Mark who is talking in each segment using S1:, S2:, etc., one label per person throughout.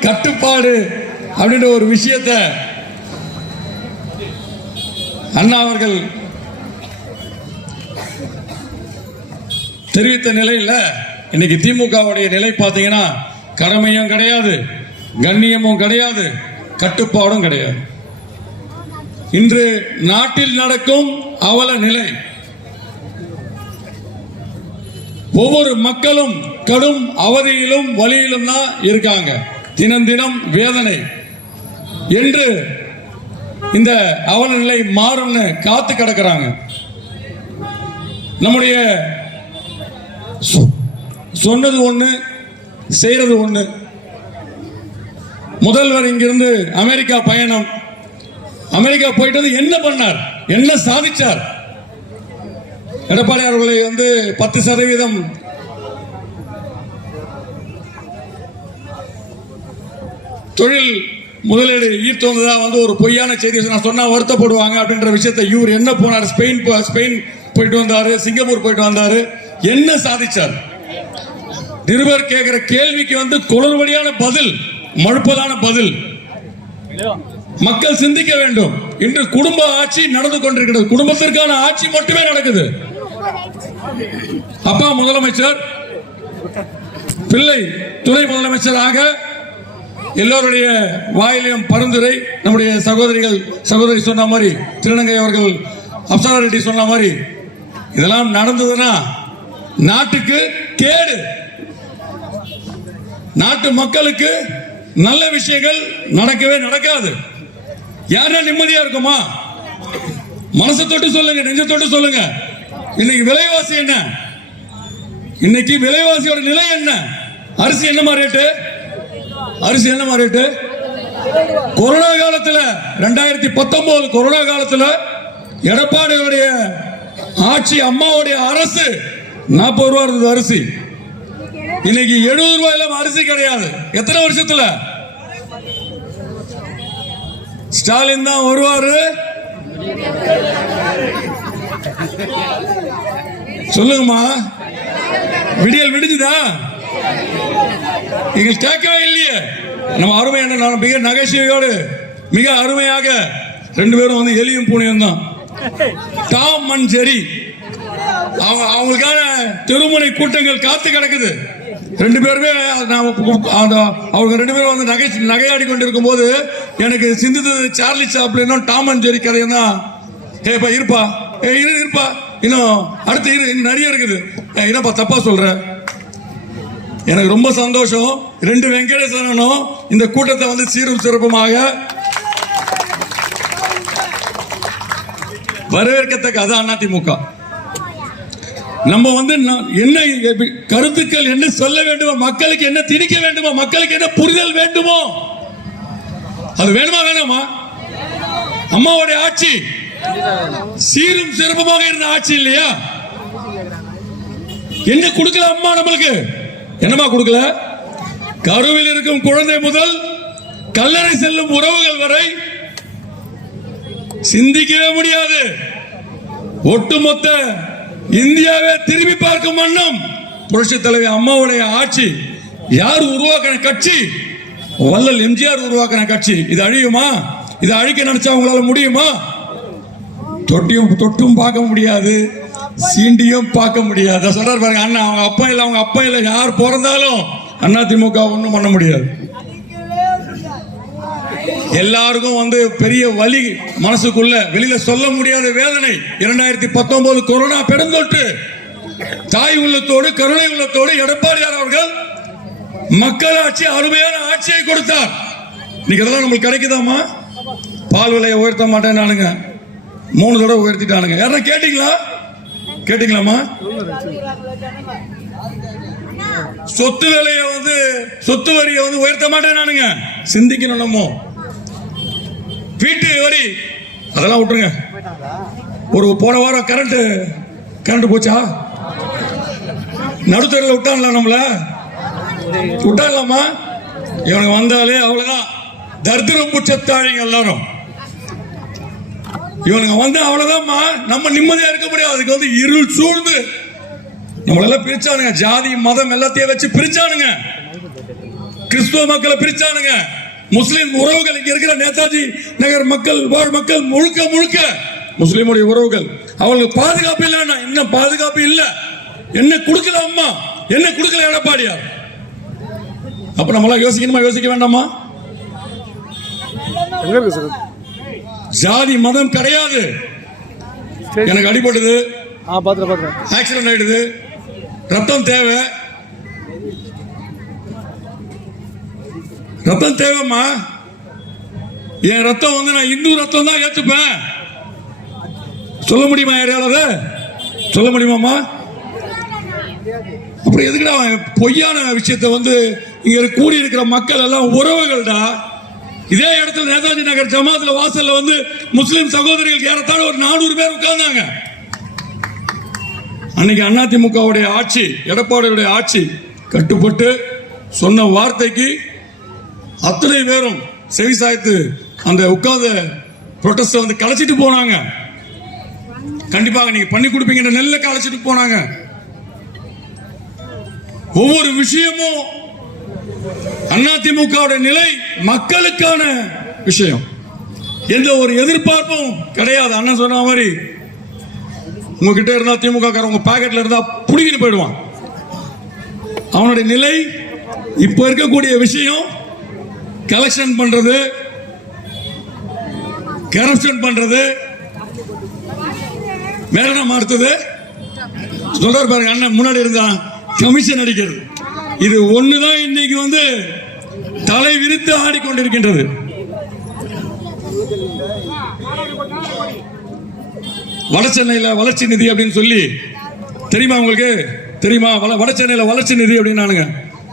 S1: கட்டுப்பாடு அப்படின்ற ஒரு விஷயத்தை அண்ணா அவர்கள் தெரிவித்த நிலையில இன்னைக்கு திமுகவுடைய நிலை பார்த்தீங்கன்னா கடமையும் கிடையாது கண்ணியமும் கிடையாது கட்டுப்பாடும் கிடையாது. இன்று நாட்டில் நடக்கும் அவல நிலை. ஒவ்வொரு மக்களும் கடும் அவதியிலும் வழியிலும் தான் இருக்காங்க. தினம் தினம் வேதனை. என்று இந்த அவல நிலை மாறும்னு காத்து கிடக்குறாங்க. நம்முடைய சொ- சொன்னது ஒண்ணு செய்யறது ஒண்ணு. முதல்வர் இங்கிருந்து அமெரிக்கா பயணம். அமெரிக்கா போயிட்டு வந்து என்ன பண்ணார்? என்ன சாதிச்சார்? எடப்பாடி அவர்களை வந்து பத்து சதவீதம் தொழில் முதலீடு ஈர்த்து வந்து ஒரு பொய்யான செய்தி நான் சொன்னால் வருத்தப்படுவாங்க அப்படின்ற விஷயத்தை இவர் என்ன போனார்? ஸ்பெயின் ஸ்பெயின் போயிட்டு வந்தார் சிங்கப்பூர் போயிட்டு வந்தார். என்ன சாதிச்சார்? நிருபர் கேட்கிற கேள்விக்கு வந்து குளறுபடியான பதில் மழுப்பதான பதில். மக்கள் சிந்திக்க வேண்டும். இன்று குடும்ப ஆட்சி நடந்து கொண்டிருக்கிறது. குடும்பத்திற்கான ஆட்சி மட்டுமே நடக்குது. அப்பா முதலமைச்சர் பிள்ளை துணை முதலமைச்சராக எல்லோருடைய வாயிலையும் பரிந்துரை. நம்முடைய சகோதரிகள் சகோதரி சொன்ன மாதிரி திருநங்கை அவர்கள் அப்சரா ரெட்டி சொன்ன மாதிரி இதெல்லாம் நடந்ததுன்னா நாட்டுக்கு கேடு. நாட்டு மக்களுக்கு நல்ல விஷயங்கள் நடக்கவே நடக்காது. யாரா நிம்மதியா இருக்குமா? மனசை தொட்டு சொல்லுங்க நெஞ்ச தொட்டு சொல்லுங்க. இன்னைக்கு விலைவாசி என்ன? இன்னைக்கு விலைவாசியோட நிலை என்ன? அரிசி என்னமா ரேட்டு? அரிசி என்னமா ரேட்டு கொரோனா காலத்துல ரெண்டாயிரத்தி பத்தொன்பது கொரோனா காலத்துல எடப்பாடியுடைய ஆட்சி அம்மாவுடைய அரசு நாற்பது ரூபா இருந்தது அரிசி. இன்னைக்கு எழுபது இல்லாமல் அரிசி கிடையாது. எத்தனை வருஷத்துல? ஸ்டாலின் தான் வருவாரு. சொல்லுங்கம்மா. விடியல் விடிஞ்சுதா? நீங்கள் கேட்கவே இல்லையே. நம்ம அருமை என்ன மிக நகைச்சுவையோடு மிக அருமையாக ரெண்டு பேரும் வந்து எலியும் பூனையும் தான். டாம் மண் செரி அவங்க அவங்களுக்கான திருமுனை கூட்டங்கள் காத்து கிடக்குது. ரெண்டு பேருமே நான் அந்த அவங்க ரெண்டு பேரும் வந்து நகை நகையாடி கொண்டிருக்கும் போது எனக்கு சிந்தித்தது சார்லி சாப்ளினும் டாம் அண்ட் ஜெரி கதையும் தான். ஏப்பா இருப்பா. ஏ இரு இருப்பா. இன்னும் அடுத்து இரு இன்னும் நிறைய இருக்குது. என்னப்பா தப்பா சொல்ற? எனக்கு ரொம்ப சந்தோஷம். ரெண்டு வெங்கடேசனும் இந்த கூட்டத்தை வந்து சீரும் சிறப்புமாக வரவேற்கத்தக்க. அது அதிமுக. நம்ம வந்து என்ன கருத்துக்கள் என்ன சொல்ல வேண்டுமோ மக்களுக்கு என்ன திணிக்க வேண்டுமோ மக்களுக்கு என்ன புரிதல் வேண்டுமோ அது வேணுமா வேணாமா? அம்மாவுடைய ஆட்சி சீரும் சிறப்புமாக இருந்த ஆட்சி இல்லையா? என்ன கொடுக்கல அம்மா நம்மளுக்கு? என்னமா கொடுக்கல? கருவில் இருக்கும் குழந்தை முதல் கல்லறை செல்லும் உறவுகள் வரை சிந்திக்கவே முடியாது. ஒட்டுமொத்த இந்தியாவை திரும்பி பார்க்கும் வண்ணம் புரட்சி தலைவி அம்மாவுடைய ஆட்சி. யார் உருவாக்கின கட்சி? வள்ளல் எம்ஜிஆர் உருவாக்கின கட்சி. இது அழியுமா? இதை அழிக்க நினைச்சா உங்களால முடியுமா? தொட்டியும் தொட்டும் பார்க்க முடியாது. சீண்டியும் பார்க்க முடியாது. சொல்றாரு பாருங்க அண்ணா அவங்க அப்பா இல்ல அவங்க அப்பா இல்ல யார் பிறந்தாலும் அண்ணா திமுக ஒண்ணும் பண்ண முடியாது. எல்லாருக்கும் வந்து பெரிய வலி மனசுக்குள்ள வெளியில சொல்ல முடியாத வேதனை. இரண்டாயிரத்தி பத்தொன்பது கொரோனா பெருந்தொட்டு தாய் உள்ளத்தோடு கருணை உள்ளத்தோடு எடப்பாடியார் அவர்கள் மக்களாட்சி அருமையான ஆட்சியை கொடுத்தார். இன்னைக்கு இதெல்லாம் நம்மளுக்கு கிடைக்குதாமா பால் விலையை உயர்த்த மாட்டேன் நானுங்க மூணு தடவை உயர்த்திட்டானுங்க. யாரா கேட்டீங்களா? கேட்டீங்களாமா சொத்து விலையை வந்து சொத்து வரியை வந்து உயர்த்த மாட்டேன் நானுங்க. சிந்திக்கணும் நம்ம. வீட்டு வரி அதெல்லாம் விட்டுருங்க. ஒரு போன வாரம் கரண்ட் கரண்ட் போச்சா? நடுத்தரில் விட்டான்ல நம்மள? விட்டான்லாமா இவனுக்கு வந்தாலே அவ்வளவுதான். தரித்திரம் தாழிங்க எல்லாரும். இவனுங்க வந்து அவ்வளவுதான்மா. நம்ம நிம்மதியா இருக்க முடியாது. அதுக்கு வந்து இருள் சூழ்ந்து. நம்மளெல்லாம் பிரிச்சானுங்க. ஜாதி மதம் எல்லாத்தையும் வச்சு பிரிச்சானுங்க. கிறிஸ்துவ மக்களை பிரிச்சானுங்க. முஸ்லிம் உறவுகள் இங்க இருக்கிற நேதாஜி நகர் மக்கள் வாழ் மக்கள் முழுக்க முழுக்க முஸ்லிமுடைய உறவுகள். அவங்களுக்கு பாதுகாப்பு இல்லைன்னா என்ன? பாதுகாப்பு இல்ல. என்ன கொடுக்கல அம்மா? என்ன கொடுக்கல எடப்பாடியார்? அப்ப நம்மளாம் யோசிக்கணுமா? யோசிக்க வேண்டாமா? ஜாதி மதம் கிடையாது. எனக்கு அடிபடுது ஆக்சிடென்ட் ஆயிடுது. ரத்தம் தேவை. ரத்தம் தேவைம்மா. என் ரத்தம் வந்து நான் இந்து ரத்தம் தான் ஏத்துப்பேன். சொல்ல முடியுமா யாரையாவது சொல்ல முடியுமாம்மா? அப்புறம் எதுக்குடா பொய்யான விஷயத்தை வந்து இங்க கூடி இருக்கிற மக்கள் எல்லாம் உறவுகள்டா? இதே இடத்துல நேதாஜி நகர் ஜமாத்துல வாசல்ல வந்து முஸ்லிம் சகோதரிகள் ஏறத்தாழ ஒரு நானூறு பேர் உட்கார்ந்தாங்க. அன்னைக்கு அதிமுகவுடைய ஆட்சி எடப்பாடியுடைய ஆட்சி கட்டுப்பட்டு சொன்ன வார்த்தைக்கு அத்தனை பேரும் செவி சாய்த்து அந்த உட்கார்ந்த புரொட்டஸ்ட வந்து கலைச்சிட்டு போனாங்க. கண்டிப்பாக நீங்க பண்ணி கொடுப்பீங்கன்னு நெல்ல கலைச்சிட்டு போனாங்க. ஒவ்வொரு விஷயமும் அதிமுக நிலை மக்களுக்கான விஷயம். எந்த ஒரு எதிர்பார்ப்பும் கிடையாது. அண்ணன் சொன்ன மாதிரி உங்ககிட்ட இருந்தா திமுக உங்க பாக்கெட்ல இருந்தா புடிக்கிட்டு போயிடுவான். அவனுடைய நிலை இப்ப இருக்கக்கூடிய விஷயம் கலெக்ஷன் பண்றது கரப்ஷன் பண்றது வேற என்ன அடுத்தது சொல்றாரு பாருங்க அண்ணன் முன்னாடி இருந்தா கமிஷன் அடிக்கிறது. இது ஒண்ணுதான் இன்னைக்கு வந்து தலை விரித்து ஆடிக்கொண்டிருக்கின்றது. வட சென்னையில வளர்ச்சி நிதி அப்படின்னு சொல்லி தெரியுமா உங்களுக்கு? தெரியுமா? வள- வட சென்னையில வளர்ச்சி நிதி அப்படின்னு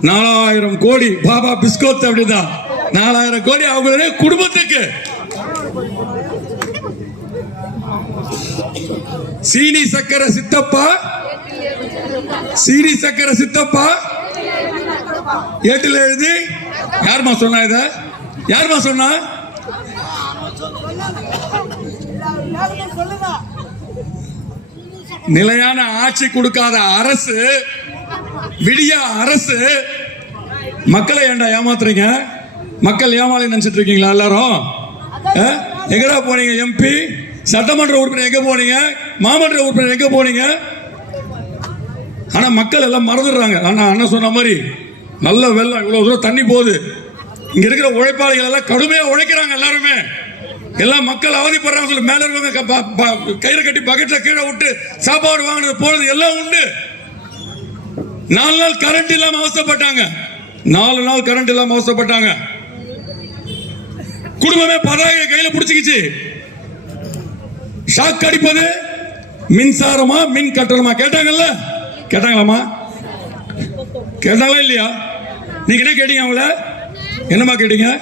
S1: நாலாயிரம் கோடி பாபா பிஸ்கோத் அப்படிதான் நாலாயிரம் கோடி அவங்களுடைய குடும்பத்துக்கு. சீனி சக்கரை சித்தப்பா சீனி சக்கரை சித்தப்பா ஏட்டில் எழுதி யாருமா சொன்னா இத? யாருமா சொன்னா? நிலையான ஆட்சி கொடுக்காத அரசு விடிய அரசு மக்களை ஏண்டா ஏமாத்துறீங்க? மக்கள் ஏமாளி நினைச்சிட்டு இருக்கீங்களா எல்லாரும்? எங்கடா போனீங்க எம்பி சட்டமன்ற உறுப்பினர் எங்க போனீங்க? மாமன்ற உறுப்பினர் எங்க போனீங்க? ஆனா மக்கள் எல்லாம் மறந்துடுறாங்க. ஆனா அண்ணன் சொன்ன மாதிரி. நல்ல வெள்ளம் இவ்வளவு தூரம் தண்ணி போகுது. இங்க இருக்கிற உழைப்பாளிகள் எல்லாம் கடுமையா உழைக்கிறாங்க எல்லாருமே. எல்லாம் மக்கள் அவதிப்படுறாங்க சொல்லி மேல இருக்கவங்க கயிறு கட்டி பக்கெட்ல கீழே விட்டு சாப்பாடு வாங்கினது போறது எல்லாம் உண்டு. நாலு நாள் கரண்ட் இல்லாம அவசப்பட்டாங்க நாலு நாள் கரண்ட் இல்லாம அவசப்பட்டாங்க குடும்பமே பதாகை கையில பிடிச்சிக்கிச்சு. ஷாக் அடிப்பது மின்சாரமா மின் கட்டணமா? கேட்டாங்கல்ல? கேட்டாங்களாமா கேட்டாங்களா இல்லையா? நீங்க என்ன கேட்டீங்க அவங்கள? என்னமா கேட்டீங்க?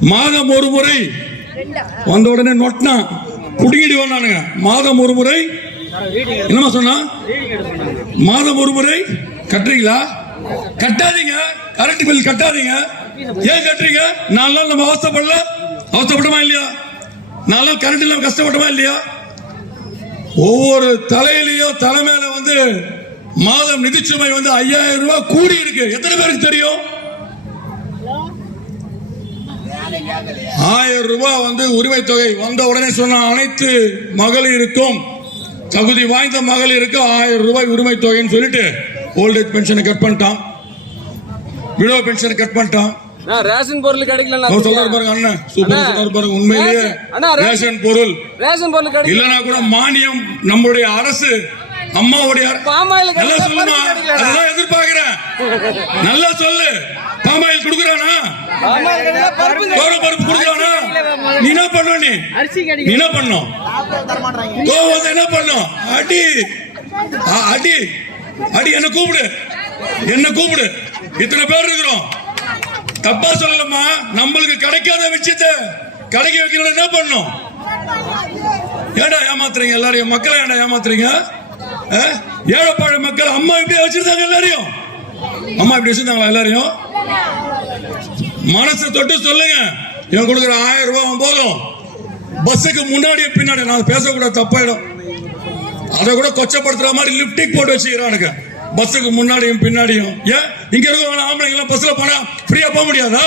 S1: மாதம் ஒரு முறை. வந்த உடனே நொட்டினா. புடுங்கிடி வந்தானுங்க. மாதம் ஒரு முறை. என்னமா சொன்னா? மாதம் ஒரு முறை. கட்டுறீங்களா? கட்டாதீங்க. கரண்ட் பில் கட்டாதீங்க. ஏன் கட்டுறீங்க? நாலு நாள் நம்ம அவஸ்தைப்படல. அவஸ்தைப்பட்டோமா இல்லையா? நாலு நாள் கரண்ட் இல்லாம கஷ்டப்பட்டோமா இல்லையா? ஒவ்வொரு தலையிலையும் தலைமையில வந்து மாதம் நிதிச்சுமை வந்து ஐயாயிரம் ரூபாய் கூடி இருக்கு எத்தனை பேருக்கு தெரியும்? ஆயிரம் ரூபாய் வந்து உரிமை தொகை வந்த உடனே சொன்ன அனைத்து மகளிருக்கும் தகுதி வாய்ந்த மகளிருக்கு ஆயிரம் ரூபாய் உரிமை தொகைன்னு சொல்லிட்டு ஓல்டேஜ் பென்ஷனை கட் பண்ணிட்டான். விடோ பென்ஷனை கட் பண்ணிட்டான்.
S2: ரேஷன் பொருள் கிடைக்கல
S1: சொல்றாரு பாருங்க அண்ணன் சூப்பர். சொல்றாரு பாருங்க உண்மையிலேயே.
S2: ரேஷன்
S1: பொருள்.
S2: ரேஷன் பொருள் கிடைக்கல.
S1: இல்லனா கூட மானியம் நம்முடைய அரசு அம்மாவுடைய நல்லா சொல்லுமா. அதான் எதிர்பார்க்கிறேன். நல்லா சொல்லு. பாமாயில் கொடுக்குறானா?
S2: கிடைக்கல, பருப்பு
S1: கொடுக்குறானா? நீ என்ன பண்ண நீ? என்ன பண்ணும் கோவம் என்ன பண்ணும் அடி. ஆ, அடி. அடி என்ன கூப்பிடு. என்ன கூப்பிடு. இத்தனை பேர் இருக்கிறோம். தப்பா சொல்லலம்மா. நம்மளுக்கு கிடைக்காத விஷயத்த கிடைக்க வைக்கணும் என்ன பண்ணும்? ஏடா ஏமாத்துறீங்க? எல்லாரையும் மக்களை ஏன்டா ஏமாத்துறீங்க? ஏழைப்பாழ மக்கள் அம்மா இப்படி வச்சிருந்தாங்க எல்லாரையும். அம்மா இப்படி வச்சிருந்தாங்களா எல்லாரையும்? மனசை தொட்டு சொல்லுங்க. இவன் கொடுக்குற ஆயிரம் ரூபாய் போதும். பஸ்ஸுக்கு முன்னாடி பின்னாடி நான் பேசக்கூடாது தப்பாயிடும். அதை கூட கொச்சப்படுத்துற மாதிரி லிப்டிக் போட்டு வச்சுக்கிறானுங்க. பஸ்ஸுக்கு முன்னாடியும் பின்னாடியும். ஏன்? இங்க இருக்க ஆம்பளைங்களாம் பஸ்ல போனா ஃப்ரீயா போக முடியாதா?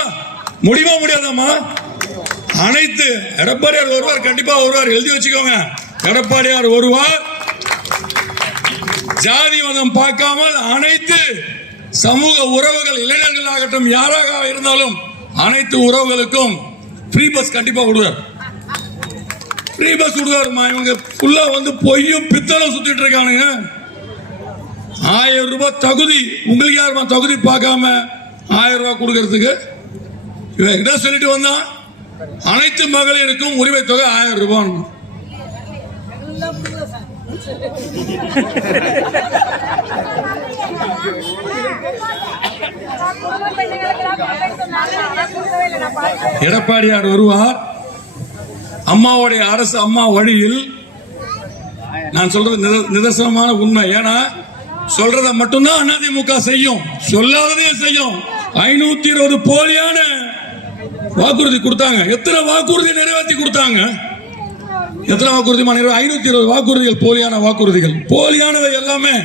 S1: முடியுமா முடியாதாம்மா? அனைத்து எடப்பாடியார் ஒருவார் கண்டிப்பா ஒருவார் எழுதி வச்சுக்கோங்க. எடப்பாடியார் வருவார். ஜாதி மதம் பார்க்காமல் அனைத்து சமூக உறவுகள் இளைஞர்கள் ஆகட்டும் யாராக இருந்தாலும் அனைத்து உறவுகளுக்கும் ஃப்ரீ பஸ் கண்டிப்பா விடுவார். ஃப்ரீ பஸ் விடுவாருமா? இவங்க ஃபுல்லா வந்து பொய்யும் பித்தளும் சுத்திட்டு இருக்கானுங்க. ஆயிரம் ரூபாய் தகுதி. உங்களுக்கு யாருமா தகுதி பார்க்காம ஆயிரம் ரூபாய் கொடுக்கறதுக்கு? இவன் என்ன சொல்லிட்டு வந்தான்? அனைத்து மகளிருக்கும் உரிமை தொகை ஆயிரம் ரூபாய் எடப்பாடியார் வருவார். அம்மாவுடைய அரசு அம்மா வழியில் நான் சொல்றது நித- நிதர்சனமான உண்மை. ஏன்னா சொல்றத மட்டும்தான் அதிமுக செய்யும். சொல்லாததே செய்யும். ஐநூத்தி இருபது போலியான வாக்குறுதி கொடுத்தாங்க. எத்தனை வாக்குறுதி நிறைவேற்றி கொடுத்தாங்க? எத்தனை வாக்குறுதி ஐநூத்தி இருபது வாக்குறுதிகள் போலியான வாக்குறுதிகள். போலியானவை எல்லாமே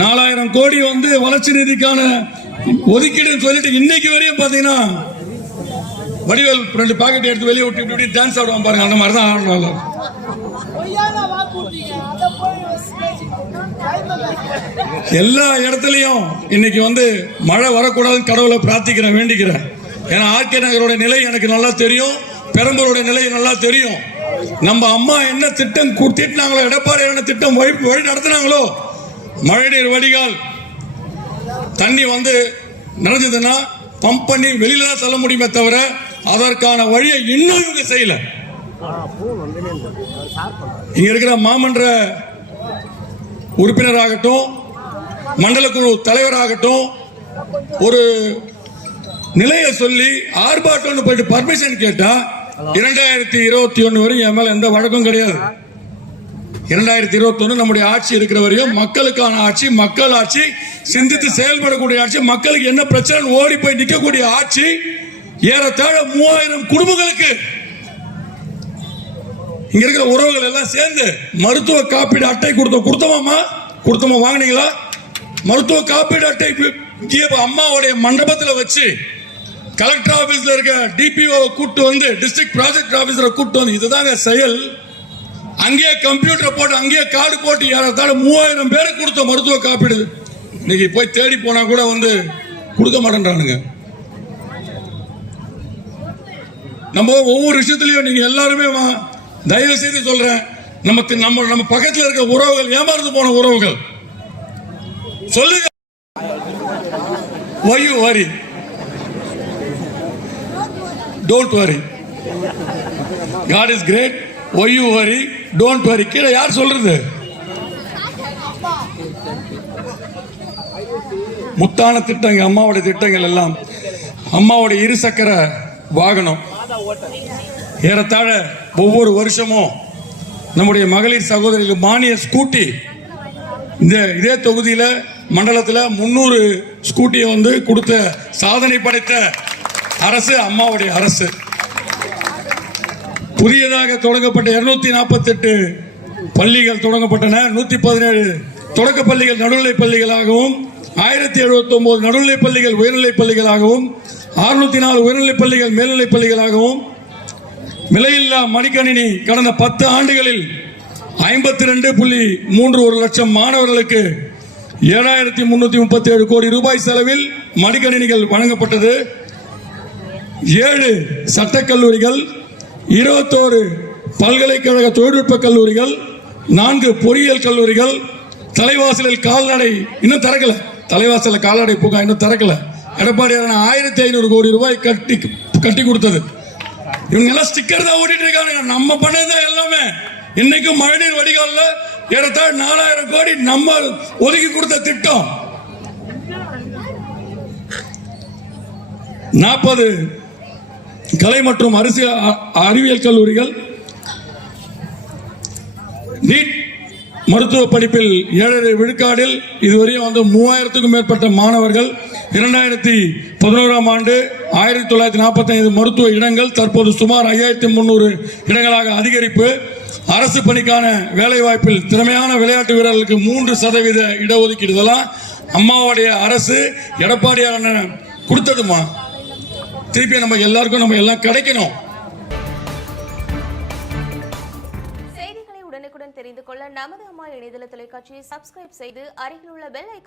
S1: நாலாயிரம் கோடி வந்து வளர்ச்சி நிதிக்கான ஒதுக்கீடுன்னு சொல்லிட்டு இன்னைக்கு வரையும் பாத்தீங்கன்னா வடிவேல் ரெண்டு பாக்கெட் எடுத்து வெளியே விட்டு இப்படி டான்ஸ் ஆடுவான் பாருங்க. அந்த மாதிரி தான் ஆடணும் எல்லா இடத்துலையும் இன்னைக்கு வந்து மழை வரக்கூடாதுன்னு கடவுளை பிரார்த்திக்கிறேன் வேண்டிக்கிறேன். ஏன்னா ஆர்கே நகரோட நிலை எனக்கு நல்லா தெரியும் பெரம்பலூரோட நிலை நல்லா தெரியும். நம்ம அம்மா என்ன திட்டம் கொடுத்திட்டாங்களோ எடப்பாடி என்ன திட்டம் வழி வழி நடத்தினாங்களோ? மழைநீர் வடிகால். தண்ணி வந்து நிறைஞ்சதுன்னா பம்ப் பண்ணி வெளியில தான் தள்ள முடியுமே தவிர அதற்கான வழியை இன்னும் இவங்க செய்யல. இங்க இருக்கிற மாமன்ற உறுப்பினராகட்டும் மண்டல குழு தலைவராகட்டும் ஒரு நிலையை சொல்லி ஆர்ப்பாட்டம்னு போயிட்டு பர்மிஷன் கேட்டா இரண்டாயிரத்தி இருபத்தி ஒண்ணு வரையும் என் மேல எந்த வழக்கம் கிடையாது. இரண்டாயிரத்தி இருபத்தி ஒண்ணு நம்முடைய ஆட்சி இருக்கிற வரையும் மக்களுக்கான ஆட்சி மக்கள் ஆட்சி சிந்தித்து செயல்படக்கூடிய ஆட்சி மக்களுக்கு என்ன பிரச்சனை ஓடி போய் நிற்கக்கூடிய ஆட்சி ஏறத்தாழ மூவாயிரம் குடும்பங்களுக்கு இங்க இருக்கிற உறவுகள் எல்லாம் சேர்ந்து மருத்துவ காப்பீடு அட்டை கொடுத்தோம். கொடுத்தோமாமா கொடுத்தோமா வாங்குனீங்களா? மருத்துவ காப்பீடு அட்டை அம்மாவுடைய மண்டபத்துல வச்சு கலெக்டர் ஆபீஸ்ல இருக்க டிபிஓ கூட்டு வந்து டிஸ்ட்ரிக்ட் ப்ராஜெக்ட் ஆபீசரை கூட்டு வந்து இதுதாங்க செயல். அங்கேயே கம்ப்யூட்டர் போட்டு அங்கேயே கார்டு போட்டு ஏறத்தாழ மூவாயிரம் பேருக்கு கொடுத்த மருத்துவ காப்பீடு. இன்னைக்கு போய் தேடி போனா கூட வந்து கொடுக்க மாட்டேன்றானுங்க. நம்ம ஒவ்வொரு விஷயத்திலையும் நீங்க எல்லாருமே வா- தயவு செய்து சொல்றேன். நமக்கு நம்ம நம்ம பக்கத்தில் இருக்க உறவுகள் ஏமாந்து போன உறவுகள். சொல்லுங்க. Worry don't worry God is great why you worry don't worry கீழே யார் சொல்றது? முத்தான திட்டங்கள் அம்மாவுடைய திட்டங்கள் எல்லாம் அம்மாவுடைய இருசக்கர வாகனம். ஏறத்தாழ ஒவ்வொரு வருஷமும் நம்முடைய மகளிர் சகோதரிகள் மானிய ஸ்கூட்டி. இந்த இதே தொகுதியில் மண்டலத்தில் முன்னூறு ஸ்கூட்டியை வந்து கொடுத்த சாதனை படைத்த அரசு அம்மாவுடைய அரசு. புதியதாக தொடங்கப்பட்ட இருநூத்தி நாற்பத்தெட்டு பள்ளிகள் தொடங்கப்பட்டன. நூத்தி பதினேழு தொடக்க பள்ளிகள் நடுநிலை பள்ளிகளாகவும் ஆயிரத்தி எழுபத்தி ஒன்பது நடுநிலை பள்ளிகள் உயர்நிலை பள்ளிகளாகவும் அறுநூத்தி நாலு உயர்நிலை பள்ளிகள் மேல்நிலை பள்ளிகளாகவும் விலையில்லா மடிக்கணினி கடந்த பத்து ஆண்டுகளில் ஐம்பத்தி ரெண்டு புள்ளி மூன்று ஒரு லட்சம் மாணவர்களுக்கு ஏழாயிரத்தி முன்னூத்தி முப்பத்தி ஏழு கோடி ரூபாய் செலவில் மடிக்கணினிகள் வழங்கப்பட்டது. ஏழு சட்டக்கல்லூரிகள் இருபத்தோரு பல்கலைக்கழக தொழில்நுட்ப கல்லூரிகள் நான்கு பொறியியல் கல்லூரிகள் தலைவாசலில் கால்நடை இன்னும் திறக்கல. தலைவாசலில் கால்நடை பூங்கா இன்னும் திறக்கல. எடப்பாடியார் ஆயிரத்தி ஐநூறு கோடி ரூபாய் கட்டி கட்டி கொடுத்தது. இவங்க எல்லாம் ஸ்டிக்கர் தான் ஓட்டிட்டு இருக்காங்க நம்ம பண்ணது எல்லாமே. இன்னைக்கு மழைநீர் வடிகால்ல ஏறத்தாழ் நாலாயிரம் கோடி நம்ம ஒதுக்கி கொடுத்த திட்டம். நாற்பது கலை மற்றும் அரசியல் அ- அறிவியல் கல்லூரிகள். நீட் மருத்துவ படிப்பில் ஏழரை விழுக்காடில் இதுவரையும் வந்து மூவாயிரத்துக்கும் மேற்பட்ட மாணவர்கள் இரண்டாயிரத்தி பதினோராம் ஆண்டு ஆயிரத்தி தொள்ளாயிரத்தி நாற்பத்தி ஐந்து மருத்துவ இடங்கள் தற்போது சுமார் ஐயாயிரத்தி முந்நூறு இடங்களாக அதிகரிப்பு. அரசு பணிக்கான வேலைவாய்ப்பில் திறமையான விளையாட்டு வீரர்களுக்கு மூன்று சதவீத இடஒதுக்கீடுதெல்லாம் அம்மாவுடைய அரசு எடப்பாடியார் அண்ணன் கொடுத்ததுமா? திருப்பி நம்ம எல்லாருக்கும் நம்ம எல்லாம் கிடைக்கணும்.
S3: செய்திகளை உடனுக்குடன் தெரிந்து கொள்ள நமது அம்மா இணையதள தொலைக்காட்சியை சப்ஸ்கிரைப் செய்து அருகில் உள்ள பெல் ஐக்கான்